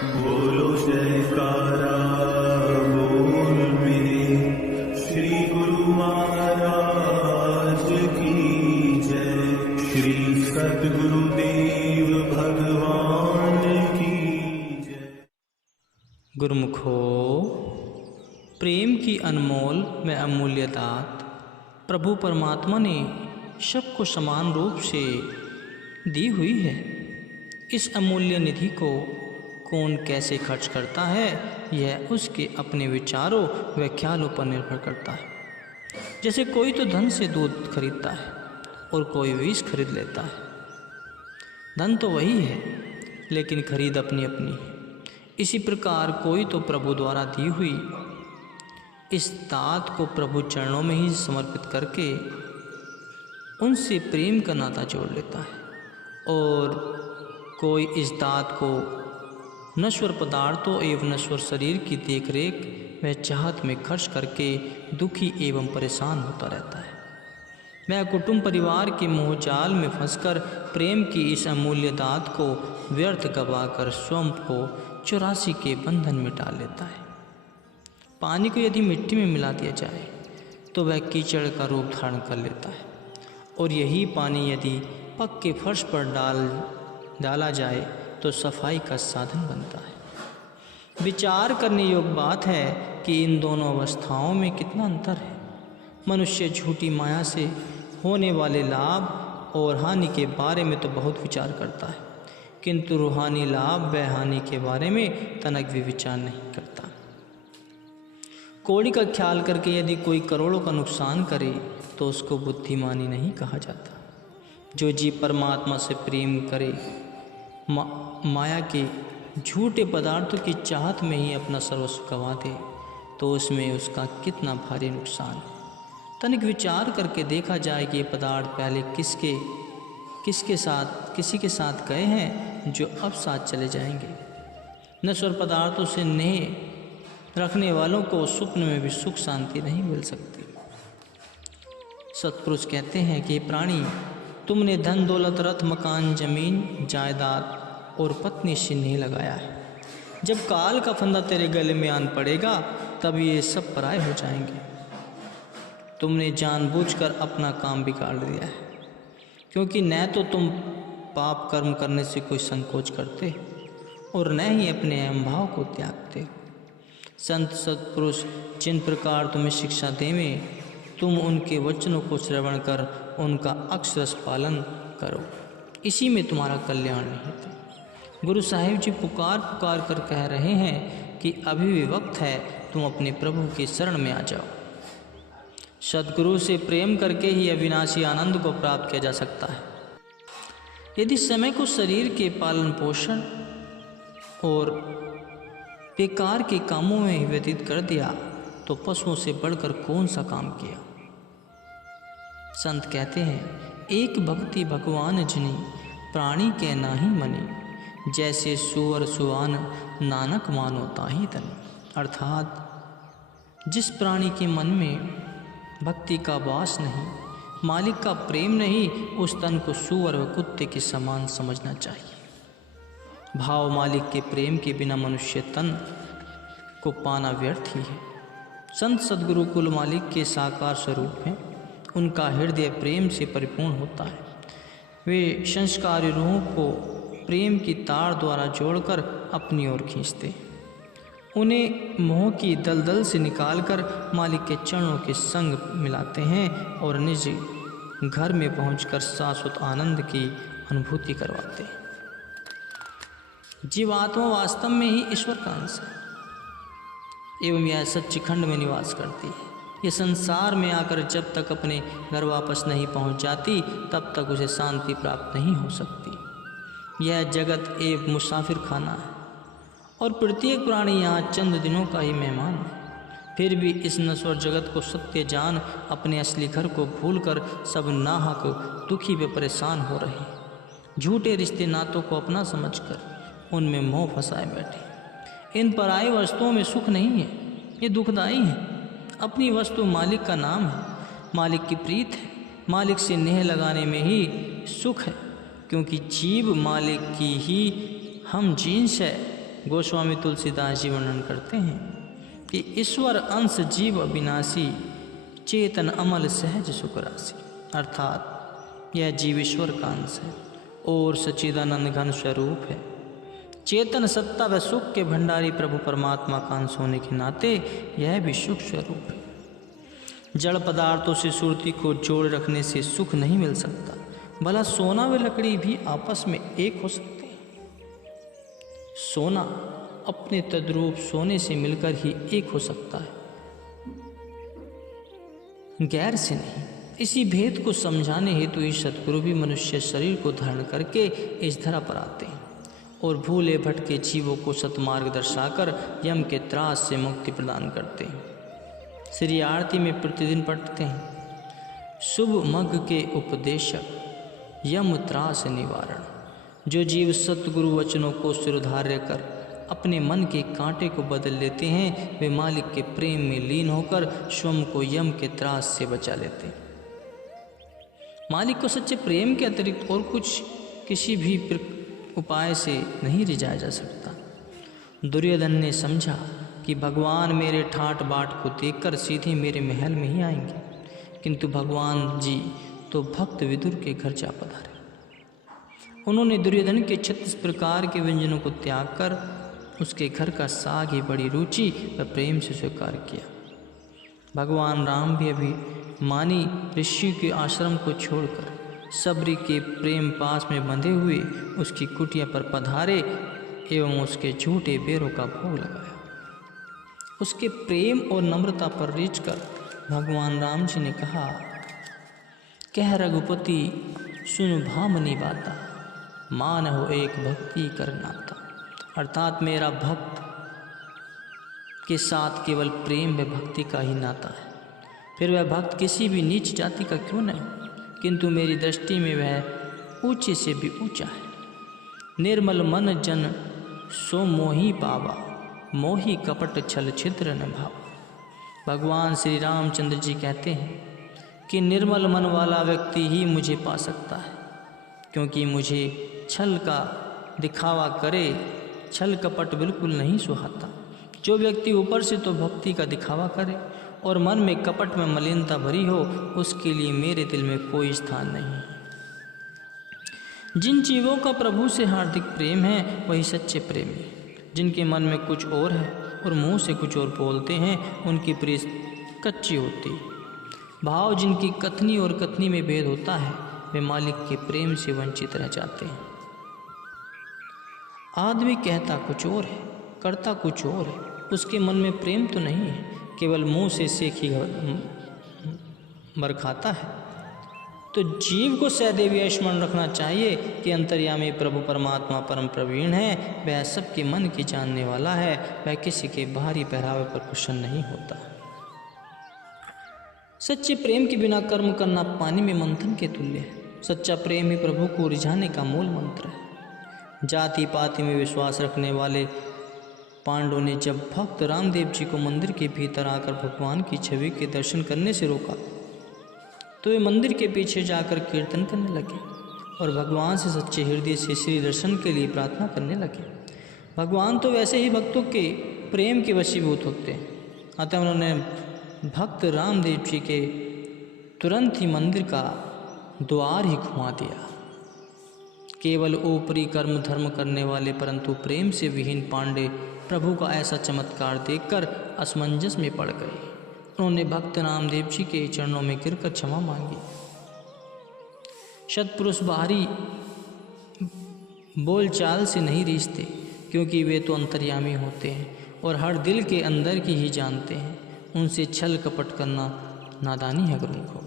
बोलो जयकारा बोल मेरे श्री गुरु महाराज की जय। श्री सद्गुरुदेव भगवान की जय। गुरुमुखो, प्रेम की अनमोल व अमूल्य दात प्रभु परमात्मा ने सबको समान रूप से दी हुई है। इस अमूल्य निधि को कौन कैसे खर्च करता है, यह उसके अपने विचारों व ख्यालों पर निर्भर करता है। जैसे कोई तो धन से दूध खरीदता है और कोई विष खरीद लेता है। धन तो वही है, लेकिन खरीद अपनी अपनी है। इसी प्रकार कोई तो प्रभु द्वारा दी हुई इस दात को प्रभु चरणों में ही समर्पित करके उनसे प्रेम का नाता जोड़ लेता है, और कोई इस दात को नश्वर पदार्थों एवं नश्वर शरीर की देखरेख व चाहत में खर्च करके दुखी एवं परेशान होता रहता है। वह कुटुंब परिवार के मोहजाल में फंसकर प्रेम की इस अमूल्य दात को व्यर्थ गवाकर स्वयं को 84 के बंधन में डाल लेता है। पानी को यदि मिट्टी में मिला दिया जाए तो वह कीचड़ का रूप धारण कर लेता है, और यही पानी यदि पक्के फर्श पर डाला जाए तो सफाई का साधन बनता है। विचार करने योग्य बात है कि इन दोनों अवस्थाओं में कितना अंतर है। मनुष्य झूठी माया से होने वाले लाभ और हानि के बारे में तो बहुत विचार करता है, किंतु रूहानी लाभ व हानि के बारे में तनक भी विचार नहीं करता। कौड़ी का ख्याल करके यदि कोई करोड़ों का नुकसान करे तो उसको बुद्धिमानी नहीं कहा जाता। जो जीव परमात्मा से प्रेम करे, माया के झूठे पदार्थों की चाहत में ही अपना सर्वस्व गंवा दे, तो उसमें उसका कितना भारी नुकसान है। तनिक विचार करके देखा जाए कि ये पदार्थ पहले किसी के साथ गए हैं जो अब साथ चले जाएंगे। नश्वर पदार्थों से नेह रखने वालों को स्वप्न में भी सुख शांति नहीं मिल सकती। सत्पुरुष कहते हैं कि प्राणी, तुमने धन दौलत रथ मकान जमीन जायदाद और पत्नी से नेह लगाया है। जब काल का फंदा तेरे गले में आन पड़ेगा तब ये सब पराये हो जाएंगे। तुमने जानबूझकर अपना काम बिगाड़ लिया है, क्योंकि न तो तुम पाप कर्म करने से कोई संकोच करते और न ही अपने अहम भाव को त्यागते। संत सत्पुरुष जिन प्रकार तुम्हें शिक्षा देवें, तुम उनके वचनों को श्रवण कर उनका अक्षरश पालन करो, इसी में तुम्हारा कल्याण निहित है। गुरु साहिब जी पुकार पुकार कर कह रहे हैं कि अभी भी वक्त है, तुम अपने प्रभु की शरण में आ जाओ। सद्गुरु से प्रेम करके ही अविनाशी आनंद को प्राप्त किया जा सकता है। यदि समय को शरीर के पालन पोषण और बेकार के कामों में ही व्यतीत कर दिया तो पशुओं से बढ़कर कौन सा काम किया। संत कहते हैं, एक भक्ति भगवान जनी प्राणी के नाही मनी, जैसे सुअर सुआन नानक मानो ताही तन। अर्थात जिस प्राणी के मन में भक्ति का वास नहीं, मालिक का प्रेम नहीं, उस तन को सुअर व कुत्ते के समान समझना चाहिए। भाव मालिक के प्रेम के बिना मनुष्य तन को पाना व्यर्थ ही है। संत सद्गुरु कुल मालिक के साकार स्वरूप हैं। उनका हृदय प्रेम से परिपूर्ण होता है। वे संस्कारी रूहों को प्रेम की तार द्वारा जोड़कर अपनी ओर खींचते, उन्हें मोह की दलदल से निकालकर मालिक के चरणों के संग मिलाते हैं और निज घर में पहुंचकर शाश्वत आनंद की अनुभूति करवाते हैं। जीवात्मा वास्तव में ही ईश्वर का अंश है एवं यह सच्चिखंड में निवास करती है। ये संसार में आकर जब तक अपने घर वापस नहीं पहुंच जाती तब तक उसे शांति प्राप्त नहीं हो सकती। यह जगत एक मुसाफिर खाना है और प्रत्येक प्राणी यहाँ चंद दिनों का ही मेहमान है। फिर भी इस नश्वर जगत को सत्य जान अपने असली घर को भूलकर सब नाहक दुखी व परेशान हो रहे हैं। झूठे रिश्ते नातों को अपना समझकर उनमें मोह फंसाए बैठे। इन पराई वस्तुओं में सुख नहीं है, ये दुखदाई है। अपनी वस्तु मालिक का नाम है, मालिक की प्रीत है। मालिक से नेह लगाने में ही सुख है, क्योंकि जीव मालिक की ही हम जींस है। गोस्वामी तुलसीदास जी वर्णन करते हैं कि ईश्वर अंश जीव अविनाशी, चेतन अमल सहज सुख राशि। अर्थात यह जीव ईश्वर का अंश है और सच्चिदानंद घन स्वरूप है। चेतन सत्ता व सुख के भंडारी प्रभु परमात्मा का अंश होने के नाते यह भी सुख स्वरूप है। जड़ पदार्थों से सुरती को जोड़ रखने से सुख नहीं मिल सकता। भला सोना व लकड़ी भी आपस में एक हो सकते हैं? सोना अपने तद्रूप सोने से मिलकर ही एक हो सकता है, गैर से नहीं। इसी भेद को समझाने हेतु ही सतगुरु भी मनुष्य शरीर को धारण करके इस धरा पर आते हैं और भूले भटके जीवों को सतमार्ग दर्शाकर यम के त्रास से मुक्ति प्रदान करते हैं। श्री आरती में प्रतिदिन पढ़ते हैं, शुभ मग के उपदेशक यम त्रास निवारण। जो जीव सतगुरु वचनों को सिरधार्य कर अपने मन के कांटे को बदल लेते हैं, वे मालिक के प्रेम में लीन होकर स्वयं को यम के त्रास से बचा लेते हैं। मालिक को सच्चे प्रेम के अतिरिक्त और कुछ किसी भी उपाय से नहीं रिझाया जा सकता। दुर्योधन ने समझा कि भगवान मेरे ठाट बाट को देखकर सीधे मेरे महल में ही आएंगे, किंतु भगवान जी तो भक्त विदुर के घर जा पधारे। उन्होंने दुर्योधन के 36 प्रकार के व्यंजनों को त्याग कर उसके घर का साग ही बड़ी रुचि व प्रेम से स्वीकार किया। भगवान राम भी अभी मानी ऋषि के आश्रम को छोड़कर सबरी के प्रेम पास में बंधे हुए उसकी कुटिया पर पधारे एवं उसके झूठे बेरों का भोग लगाया। उसके प्रेम और नम्रता पर रीझ कर भगवान राम जी ने कहा, कह रघुपति सुन भामनी बाता, मान हो एक भक्ति करनाता। अर्थात मेरा भक्त के साथ केवल प्रेम व भक्ति का ही नाता है, फिर वह भक्त किसी भी नीच जाति का क्यों नहीं, किंतु मेरी दृष्टि में वह ऊंचे से भी ऊंचा है। निर्मल मन जन सो मोही पावा, मोही कपट छल छिद्र न भाव। भगवान श्री रामचंद्र जी कहते हैं कि निर्मल मन वाला व्यक्ति ही मुझे पा सकता है, क्योंकि मुझे छल का दिखावा करे, छल कपट बिल्कुल नहीं सुहाता। जो व्यक्ति ऊपर से तो भक्ति का दिखावा करे और मन में कपट में मलिनता भरी हो, उसके लिए मेरे दिल में कोई स्थान नहीं है। जिन जीवों का प्रभु से हार्दिक प्रेम है वही सच्चे प्रेमी। जिनके मन में कुछ और है और मुंह से कुछ और बोलते हैं, उनकी प्रीत कच्ची होती। भाव जिनकी कथनी और कथनी में भेद होता है, वे मालिक के प्रेम से वंचित रह जाते हैं। आदमी कहता कुछ और है, करता कुछ और है, उसके मन में प्रेम तो नहीं है, केवल मुंह से सेखी बरखाता है। तो जीव को सदैव यह स्मरण रखना चाहिए कि अंतर्यामी प्रभु परमात्मा परम प्रवीण है, वह सबके मन की जानने वाला है, वह किसी के बाहरी पहरावे पर प्रसन्न नहीं होता। सच्चे प्रेम के बिना कर्म करना पानी में मंथन के तुल्य है। सच्चा प्रेम ही प्रभु को रिझाने का मूल मंत्र है। जाति पाति में विश्वास रखने वाले पांडवों ने जब भक्त रामदेव जी को मंदिर के भीतर आकर भगवान की छवि के दर्शन करने से रोका, तो वे मंदिर के पीछे जाकर कीर्तन करने लगे और भगवान से सच्चे हृदय से श्री दर्शन के लिए प्रार्थना करने लगे। भगवान तो वैसे ही भक्तों के प्रेम के वशीभूत होते हैं, अतः उन्होंने भक्त रामदेव जी के तुरंत ही मंदिर का द्वार ही घुमा दिया। केवल ऊपरी कर्म धर्म करने वाले परंतु प्रेम से विहीन पांडे प्रभु का ऐसा चमत्कार देखकर असमंजस में पड़ गए। उन्होंने भक्त रामदेव जी के चरणों में गिरकर क्षमा मांगी। सत्पुरुष बाहरी बोलचाल से नहीं रीझते, क्योंकि वे तो अंतर्यामी होते हैं और हर दिल के अंदर की ही जानते हैं। उनसे छल कपट करना नादानी है गुरुमुखों।